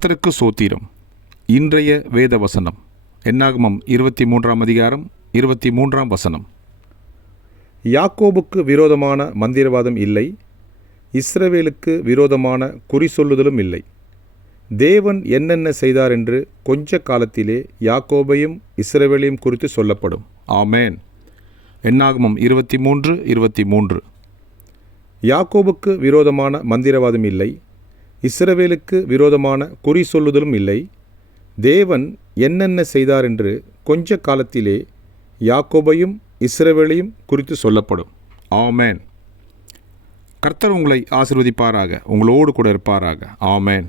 கர்த்தருக்கு சோத்திரம். இன்றைய வேத வசனம் என்னாகமம் 23ஆம் அதிகாரம் 23ஆம் வசனம். யாக்கோபுக்கு விரோதமான மந்திரவாதம் இல்லை, இஸ்ரவேலுக்கு விரோதமான குறி சொல்லுதலும் இல்லை. தேவன் என்னென்ன செய்தார் என்று கொஞ்ச காலத்திலே யாக்கோபையும் இஸ்ரவேலையும் குறித்து சொல்லப்படும். ஆமேன். என்னாகமம் 23:23. யாக்கோபுக்கு விரோதமான மந்திரவாதம் இல்லை, இஸ்ரவேலுக்கு விரோதமான குறி சொல்லுதலும் இல்லை. தேவன் என்னென்ன செய்தார் என்று கொஞ்ச காலத்திலே யாக்கோபையும் இஸ்ரவேலையும் குறித்து சொல்லப்படும். ஆமேன். கர்த்தர் உங்களை ஆசீர்வதிப்பாராக, உங்களோடு கூட இருப்பாராக. ஆமேன்.